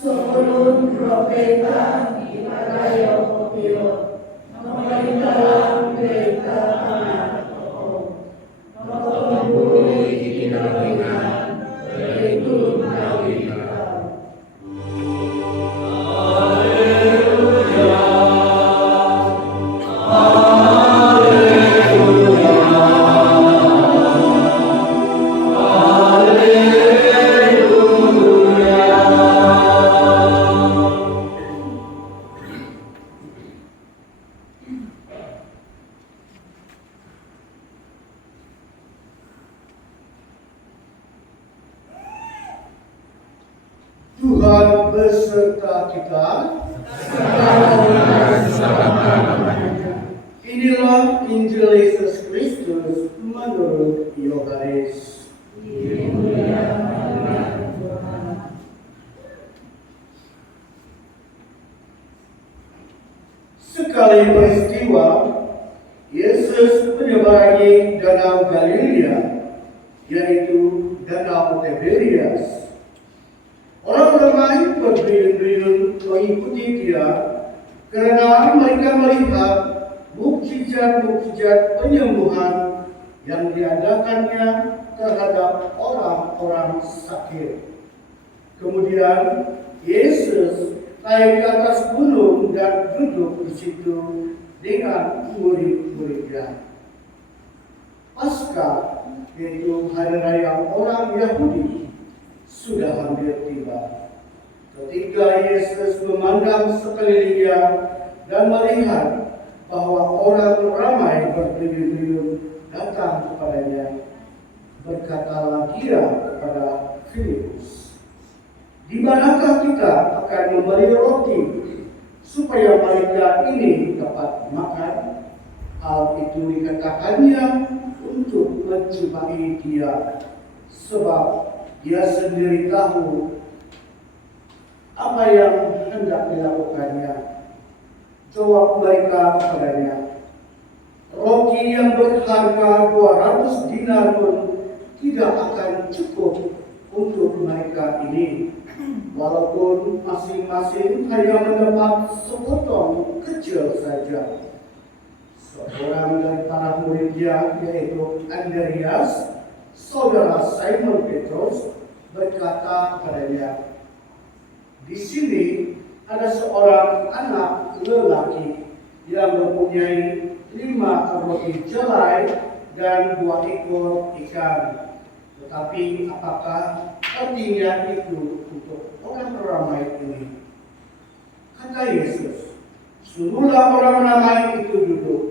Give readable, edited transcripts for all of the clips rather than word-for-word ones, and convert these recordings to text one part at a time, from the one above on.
Sebelum profeta dipakai Opio, mengendalam berita anak tokoh, mengumpuli kinaringan, yaitu Nawika. Tuhan beserta kita. Inilah Injil Yesus Kristus menurut Yohanes. Sekali peristiwa, Yesus menyeberangi Danau Galilea, yaitu Danau Tiberias. Orang ramai berduyun-duyun mengikuti dia karena mereka melihat mukjizat-mukjizat penyembuhan yang diadakannya terhadap orang-orang sakit. Kemudian Yesus naik ke atas gunung dan duduk di situ dengan murid-muridnya. Paskah, yaitu hari raya orang Yahudi, sudah hampir tiba. Ketika Yesus memandang sekelilingnya dan melihat bahwa orang ramai berduyun-duyun datang kepadanya, berkatalah dia kepada Filipus, "Di manakah kita akan membeli roti supaya mereka ini dapat makan?" Hal itu dikatakannya untuk mencobai dia, sebab dia sendiri tahu apa yang hendak dilakukannya. Jawab mereka kepadanya, "Roti yang berharga 200 dinar pun tidak akan cukup untuk mereka ini, walaupun masing-masing hanya mendapat sepotong kecil saja." Seorang dari para muridnya, yaitu Andreas, saudara Simon Petrus, berkata kepadanya, "Di sini ada seorang anak lelaki yang mempunyai 5 roti jelai dan 2 ekor ikan. Tetapi apakah artinya itu untuk orang ramai ini?" Kata Yesus, "Suruhlah orang ramai itu duduk.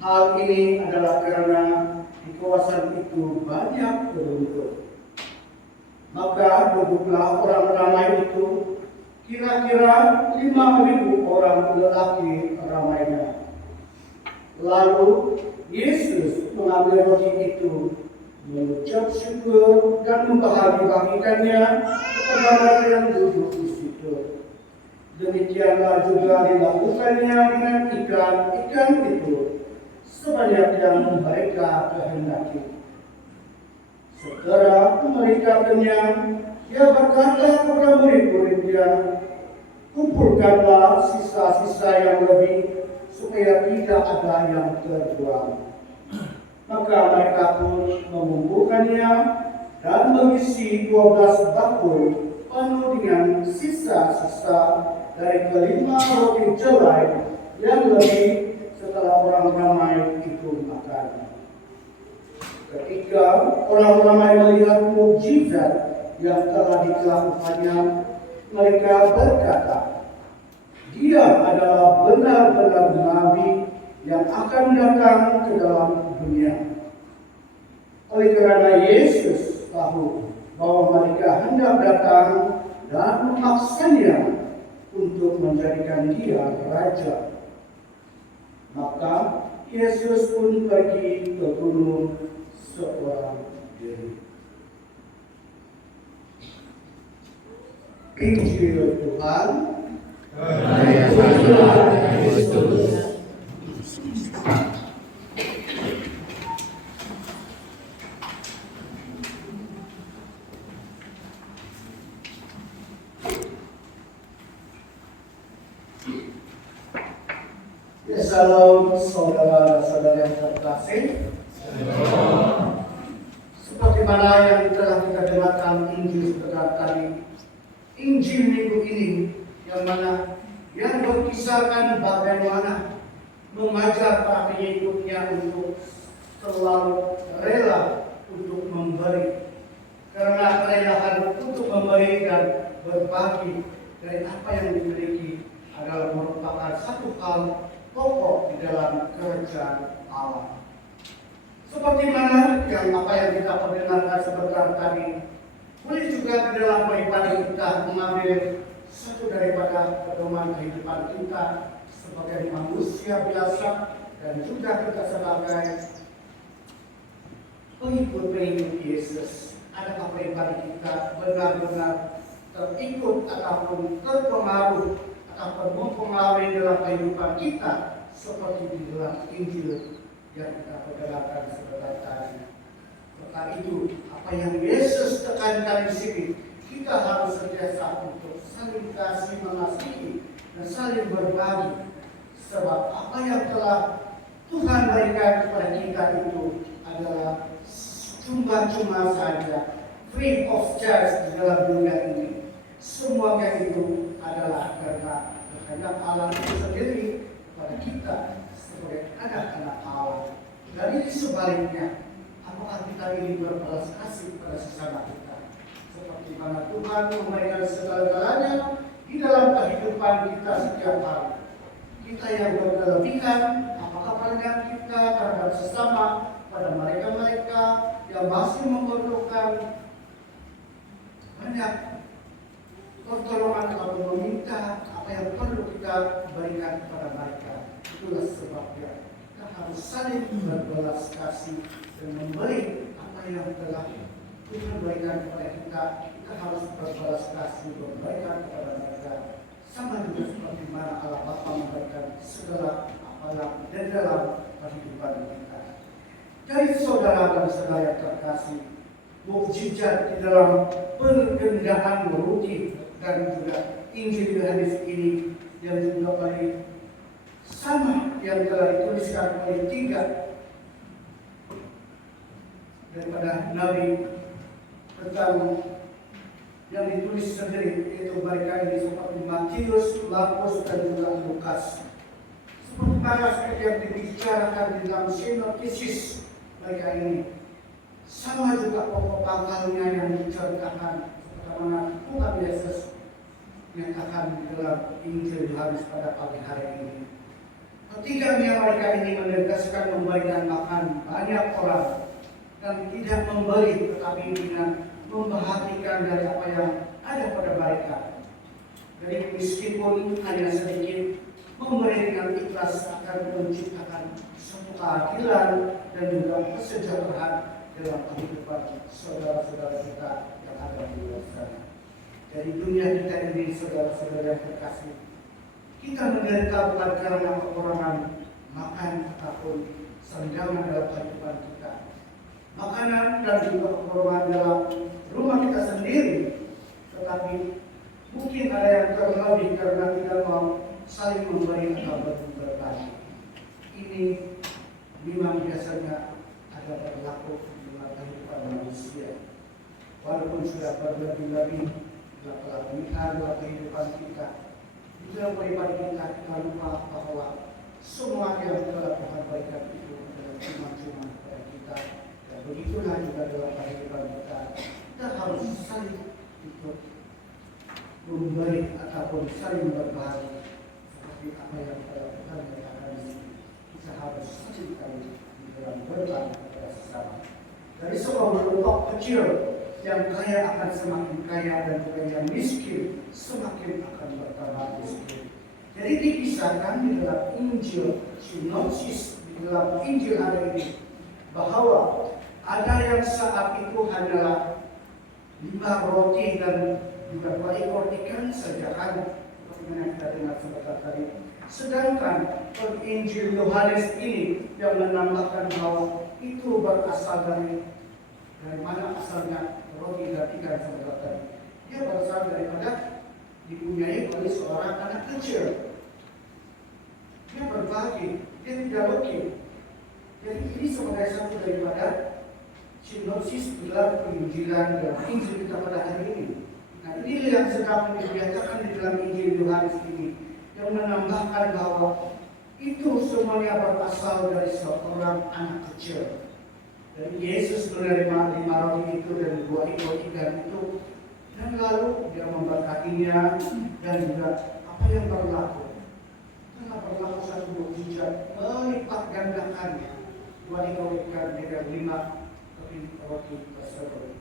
Hal ini adalah karena di kawasan itu banyak penduduk." Maka duduklah orang ramai itu, kira-kira 5.000 orang lelaki ramainya. Lalu Yesus mengambil roti itu, mengucap syukur dan membagi-bagikannya kepada mereka yang duduk di situ. Demikianlah juga dilakukannya dengan ikan-ikan itu, sebanyak yang mereka kehendaki. Setelah mereka kenyang, dia berkata kepada murid-muridnya, "Kumpulkanlah sisa-sisa yang lebih, supaya tidak ada yang terbuang." Maka mereka pun mengumpulkannya dan mengisi 12 bakul penuh dengan sisa-sisa dari kelima roti jelai yang lebih setelah orang ramai itu makan. Ketika orang ramai melihat mukjizat yang telah dilakukannya, mereka berkata, "Dia adalah benar-benar nabi yang akan datang ke dalam dunia." Oleh karena Yesus tahu bahwa mereka hendak datang dan memaksanya untuk menjadikan dia raja, maka Yesus pun pergi ke gunung seorang diri. Injil Tuhan. Shalom, saudara-saudara yang terkasih. Seperti mana yang telah kita dengarkan Injil sebentar tadi, Injil minggu ini yang mana yang berkisahkan bagaimana mengajar para pengikutnya untuk selalu rela untuk memberi, karena kerelaan untuk memberi dan berbagi dari apa yang dimiliki adalah merupakan satu hal pokok di dalam kerajaan Allah. Seperti mana apa yang kita perdengarkan sebentar tadi, boleh juga di dalam daripada kita mengambil satu daripada pedoman kehidupan kita sebagai manusia biasa dan juga kita sebagai pengikut Yesus. Adakah daripada kita benar-benar terikut ataupun terpengaruh ataupun mempengaruhi dalam kehidupan kita seperti di dalam Injil yang kita perdengarkan sebentar tadi. Maka itu apa yang Yesus tekankan di sini, kita harus sentiasa untuk saling kasih mengasihi dan saling berbagi, sebab apa yang telah Tuhan berikan kepada kita itu adalah cuma-cuma saja, free of charge di dalam dunia ini. Semuanya itu adalah karena kehendak Allah itu sendiri kepada kita sebagai anak-anak Allah. Dari sebaliknya, apakah kita ingin berbalas kasih pada sesama kita? Seperti mana Tuhan memberikan segala-galanya di dalam kehidupan kita setiap hari. Kita yang berkelebihan, apakah pandangan kita terhadap sesama pada mereka-mereka yang masih memerlukan banyak pertolongan atau meminta apa yang perlu kita berikan kepada mereka. Itulah sebabnya kita harus saling berbelas kasih dan memberi apa yang telah Tuhan berikan kepada kita. Kita harus berbelas kasih memberikan kepada mereka, sama juga seperti mana Allah Bapa memberikan segala apa yang di dalam kehidupan kita. Dari saudara dan saudara yang terkasih, mukjizat di dalam pergendaan roti dan juga Injil Yohanes ini yang juga paling sama yang telah dituliskan oleh 3 daripada Nabi tentang yang ditulis sendiri, yaitu mereka ini seperti Matius, Markus dan juga Lukas. Seperti mana seperti yang dibicarakan di dalam sinopsis mereka ini, sama juga pokok pangkalnya yang diceritakan bagaimana Tuhan Yesus menyatakan di dalam Injil Yohanes pada pagi hari ini. Ketiganya mereka ini menegaskan memberikan makan banyak orang dan tidak memberi, tetapi dengan membahagikan dari apa yang ada pada mereka. Jadi meskipun hanya sedikit, memberi dengan ikhlas akan menciptakan suatu keadilan dan juga kesejahteraan dalam kehidupan saudara-saudara kita yang ada di luar sana. Dari dunia kita ini, saudara-saudara yang terkasih, kita menderita bukan karena kekurangan makan ataupun senjangan dalam kehidupan kita. Makanan dan juga kekurangan dalam rumah kita sendiri, tetapi mungkin ada yang terlebih karena tidak mau saling memberi atau berbagi. Ini memang biasanya ada berlaku dalam kehidupan manusia. Walaupun sudah berlebih-lebih dalam kelebihan dalam kehidupan kita, dalam kehidupan kita lupa bahwa semua yang telah Tuhan berikan itu adalah cuma-cuma kepada kita. Dan begitulah juga dalam kehidupan kita. Kita harus saling ikut memberi ataupun saling berbagi seperti apa yang telah Tuhan katakan di sini. Kita harus saling di dalam berbagi kepada sesama. Dari sebuah kelompok kecil yang kaya akan semakin kaya dan juga yang miskin semakin akan bertambah miskin. Jadi dikisahkan di dalam Injil sinopsis di dalam Injil hari ini bahwa ada yang saat itu hanyalah 5 roti dan juga 2 ekor ikan saja, kan? Seperti yang kita dengar sebentar tadi. Sedangkan Injil Yohanes ini yang menambahkan bahwa itu berasal dari mana asalnya roti dan ikan sebentar tadi. Dia berasal daripada dipunyai oleh seorang anak kecil. Dia berbagi, dia tidak logik. Jadi ini sebagai satu daripada sinopsis dalam penginjilan dan Injil kita pada hari ini. Nah, ini yang sedang dinyatakan di dalam Injil Yohanes ini, yang menambahkan bahwa itu semuanya berasal dari seorang anak kecil. Dan Yesus menerima 5 roti itu dan 2 ekor ikan itu, dan lalu dia memberkatinya, dan juga apa yang berlaku. Telah berlaku satu mukjizat melipat gandakan 2 ekor ikan dengan 5 roti tersebut.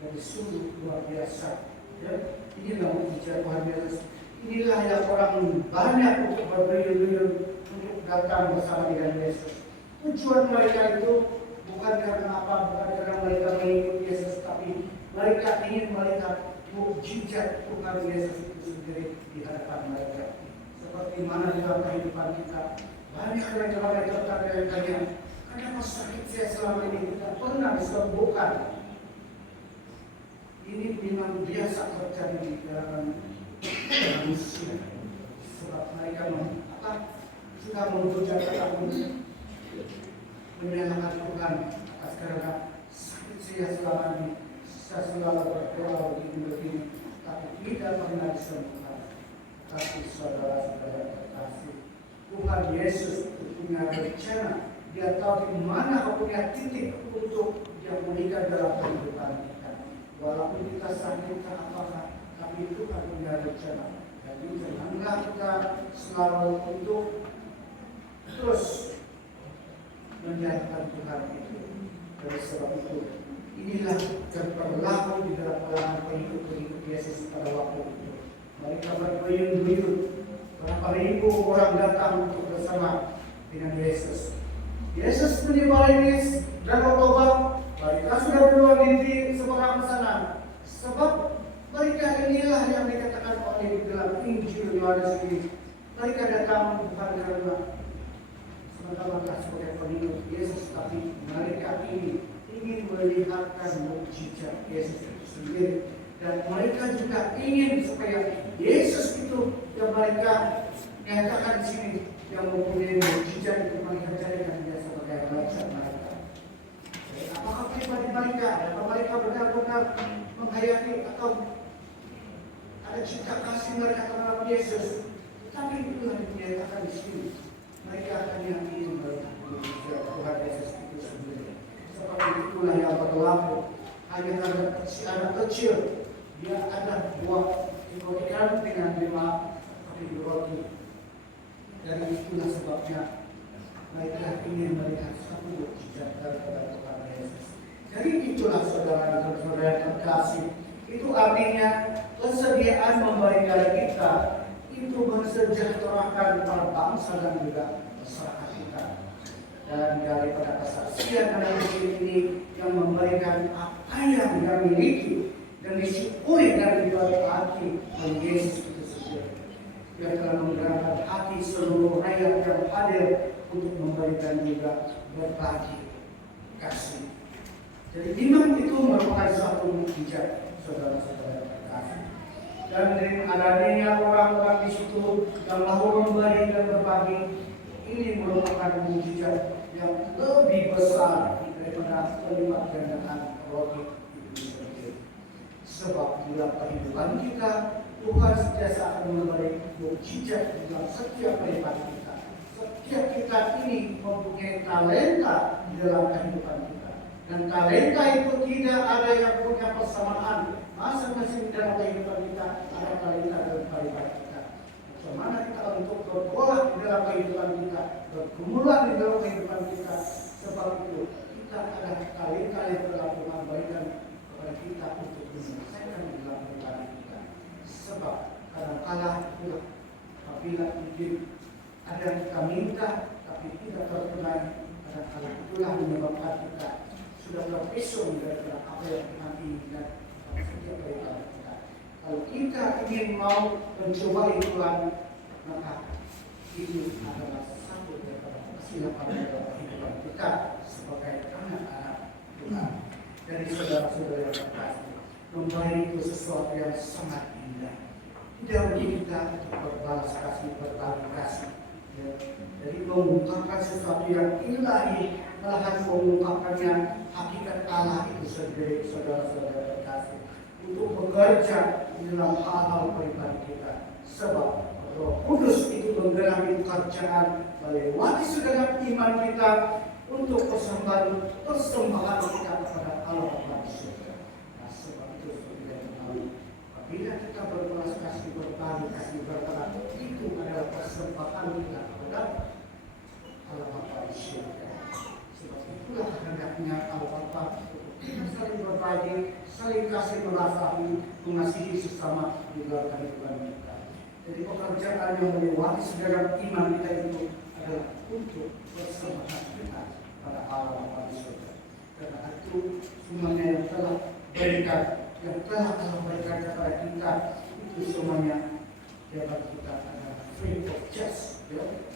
Jadi sungguh luar biasa. Ya, inilah mukjizat Tuhan Yesus. Inilah yang orang banyak untuk berduyun-duyun untuk datang bersama dengan Yesus. Tujuan mereka itu bukan karena apa, bukan karena mereka mengikut Yesus, tapi mereka ingin melihat mukjizat Tuhan Yesus itu sendiri di hadapan mereka. Seperti mana dalam kehidupan kita, banyak yang tertanya, kenapa sakit saya selama ini tidak pernah disembuhkan? Ini memang biasa terjadi di dalam manusia, sebab mereka sudah memuja kata menyalahkan Tuhan atas karena sakit saya selama ini. Saya selalu berdoa begini, tapi tidak pernah disembuhkan. Tapi saudara-saudara terkasih, Tuhan Yesus punya rencana. Dia tahu di mana punya titik untuk dia menikah dalam kehidupan kita. Walaupun kita sakit apakah, tapi Tuhan punya rencana. Jadi janganlah kita selalu untuk terus menjadikan Tuhan itu. Dari sebab itu, inilah yang berlaku di dalam kalangan pengikut Yesus pada waktu itu. Mereka berduyun-duyun, berapa ribu orang datang untuk bersama dengan Yesus. Yesus menyembah Danau Toba, mereka sudah berdoa di seberang sana. Sebab mereka inilah yang dikatakan oleh di dalam Injil Yohanes ini. Mereka datang bukan karena sementara sebagai pengikut Yesus, tapi mereka ini ingin melihatkan mukjizat Yesus itu sendiri, dan mereka juga ingin supaya Yesus itu yang mereka nyatakan di sini yang mempunyai mukjizat itu mereka jadikan dia sebagai raja mereka. Jadi, apakah pribadi mereka, apakah mereka benar-benar menghayati atau ada cinta kasih mereka terhadap Yesus? Tapi itulah yang dinyatakan di sini. Mereka akan yang ingin melihat mukjizat Tuhan Yesus itu sendiri. Seperti itulah yang berlaku. Hanya karena si anak kecil, dia ada 2 ekor ikan dengan 5 roti. Dari itulah sebabnya mereka ingin melihat satu mukjizat daripada Tuhan Yesus. Jadi itulah saudara-saudara terkasih. Itu artinya kesediaan memberi dari kita itu mensejahterakan para bangsa dan juga masyarakat kita. Dan daripada kesaksian anak kecil ini yang memberikan apa yang dia miliki dan disyukuri dan diberkati oleh Yesus itu sendiri. Dia telah menggerakkan hati seluruh rakyat yang hadir untuk memberikan juga berbagi kasih. Jadi memang itu merupakan suatu mukjizat, saudara-saudara terkasih. Dan dengan adanya orang-orang di situ yang mau memberi dan berbagi, ini merupakan mukjizat yang lebih besar daripada kalimat gandaan roti itu sendiri. Sebab dalam kehidupan kita, Tuhan sentiasa akan memberi mukjizat dalam setiap kehidupan kita. Setiap kita ini mempunyai talenta di dalam kehidupan kita. Dan talenta itu tidak ada yang punya persamaan. Masing-masing dalam kehidupan kita ada talenta dalam kehidupan kita. Bagaimana kita untuk bergolak di dalam kehidupan kita, bergumulan di dalam kehidupan kita. Sebab itu kita ada talenta yang telah Tuhan berikan kepada kita untuk menyelesaikan di dalam kehidupan kita. Sebab kadang-kadang apabila mungkin ada yang kita minta tapi tidak terpenuhi, kadang-kadang itulah menyebabkan kita sudah terpesong dari apa yang kita inginkan pada setiap kehidupan kita. Kalau kita ingin mau mencoba Tuhan, maka ini adalah satu daripada kesilapan dalam kehidupan kita sebagai anak-anak Tuhan. Dari saudara-saudara yang terkasih, memberi itu sesuatu yang sangat indah. Tidak bagi kita untuk berbalas kasih, berbagi kasih, Ya. Jadi mengungkapkan sesuatu yang ilahi, malahan mengungkapkannya hakikat Allah itu sendiri, saudara-saudara terkasih, untuk bekerja di dalam hal-hal pribadi kita. Sebab Roh Kudus itu menggerakkan pekerjaan melewati segenap iman kita untuk persembahan kita kepada Allah Bapa di surga. Nah, sebab itu saudara tahu, apabila kita berbelas kasih, berbagi kasih, berperan, itu adalah persembahan kita kepada Allah Bapa di surga. Sebab itulah kehendaknya Allah Bapa untuk kita saling berbagi, saling kasih mengasihi sesama di dalam kehidupan kita. Jadi pekerjaan yang melewati segenap iman kita itu adalah untuk persembahan kita pada Allah Bapa di surga. Karena itu semuanya yang telah berikan, yang telah Allah berikan kepada kita, itu semuanya dapat kita adalah free of charge,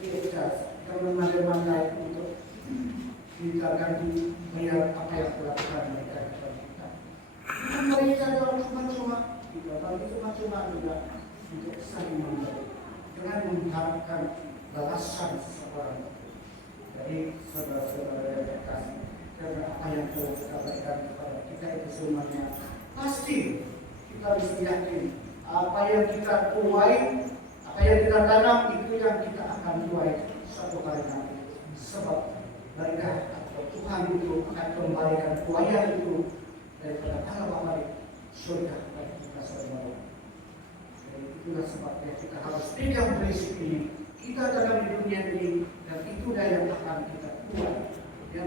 free of charge. Karena mana-mana untuk kita ganti bayar apa yang telah Tuhan berikan kepada kita. Kita berikan dalam cuma-cuma, kita bagi cuma-cuma juga untuk saling memberi, dengan mengharapkan balasan seseorang itu. Jadi saudara-saudara yang terkasih, karena apa yang telah kita berikan kepada kita itu semuanya pasti kita bisa yakin apa yang kita tuai, apa yang kita tanam itu yang kita akan tuai suatu hari nanti. Sebab berkah atau Tuhan itu akan kembalikan tuaian itu daripada Allah Bapa di surga bagi kita semua. Jadi itulah sebabnya kita harus pegang prinsip ini. Kita dalam di dunia ini, dan itu yang akan kita tuai. Ya,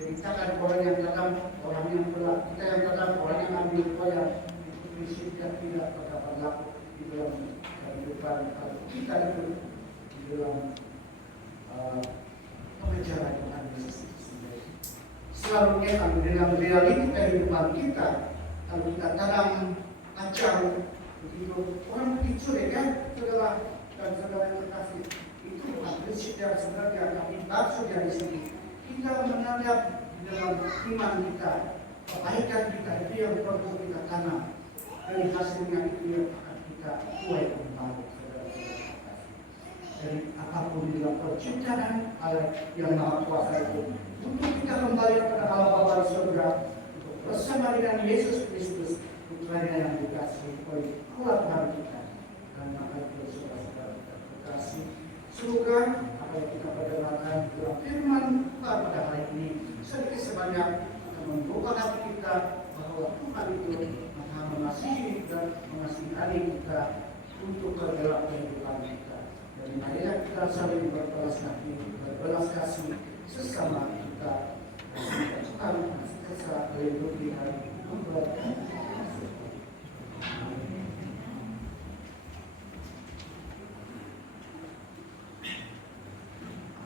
jadi takkan orang yang dalam, orang yang pelak, kita yang dalam, orang yang ambil tuaian, itu prinsip yang tidak pada berlaku di dalam kehidupan kita itu di dalam pengajaran Tuhan Yesus sendiri. Selalunya kalau dalam realiti kehidupan kita, kalau kita tanam kacang, begitu orang begitu ya, saudara dan saudara yang terkasih, itu bukan prinsip yang sebenarnya kami maksud dari sini. Kita menanam dalam iman kita, kebaikan kita itu yang perlu kita tanam, dari hasilnya itu yang akan kita tuai kembali. Dari apapun di dalam penciptaan Allah yang Maha Kuasa itu, untuk kita kembali kepada Allah Bapa di surga, untuk bersama dengan Yesus Kristus, putranya yang dikasihi oleh Allah Tuhan kita. Dan maka itu saudara-saudara terkasih, semoga apa yang kita perdengarkan dalam firman Tuhan pada hari ini sedikit sebanyak akan membuka hati kita bahwa Tuhan itu Maha mengasihi dan mengasihani kita untuk dalam kehidupan kita. Dan marilah kita saling berbelas kasih sesama kita. Tuhan senantiasa melindungi dan memberkati.